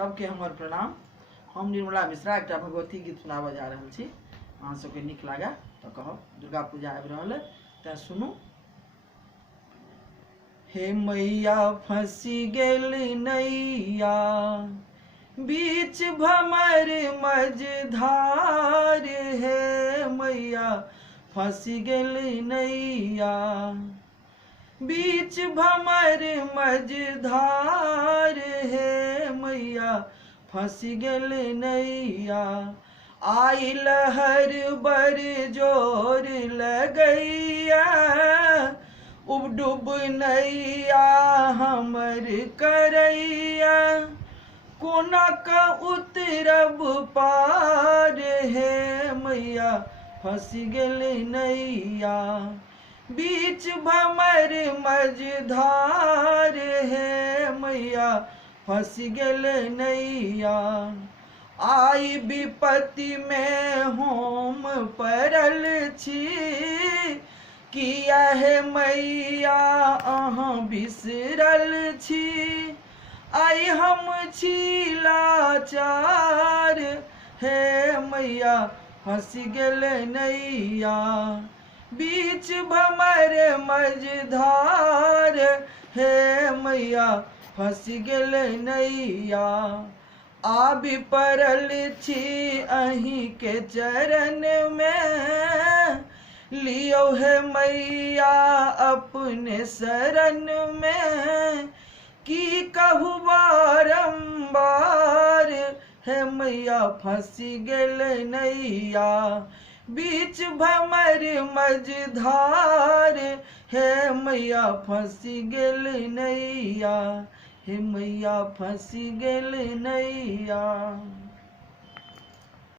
सबके हमर प्रणाम। हम निर्मला मिश्रा एक भगवती गीत सुनाबऽ जा रहल छी। अहाँ सबके नीक लागे तो कहब। दुर्गा पूजा आबि रहल है, सुनू। हे मैया फंसी गेल नैया, बीच भमर मझधार। हे मैया फंसी गेल नैया, बीच भमर मझधार। हे मैया फंसी गेल नैया, आई लहर बर जोर लगैया। उबडुब नैया हमर करैया, कोना का उतरब पार। हे मैया फंसी गेल नैया, बीच भमर मझधार। हे मैया फंसी गेल नैया, आई विपत्ति में हम पड़ल छी। किया हे मैया अहाँ बिसरल छी, आई हम छी लाचार। हे मैया फंसी गेल नैया, बीच भमर मझधार। हे मैया फंसी गेल नैया, आबि पड़ल छी अहीं के चरण में। लियो हे मैया अपने शरण में, की कहू बारंबार। हे मैया फंसी गेल नैया, बीच भमर मझधार। हे मैया फंसी गेल नैया, हे मैया फंसी गेल नैया।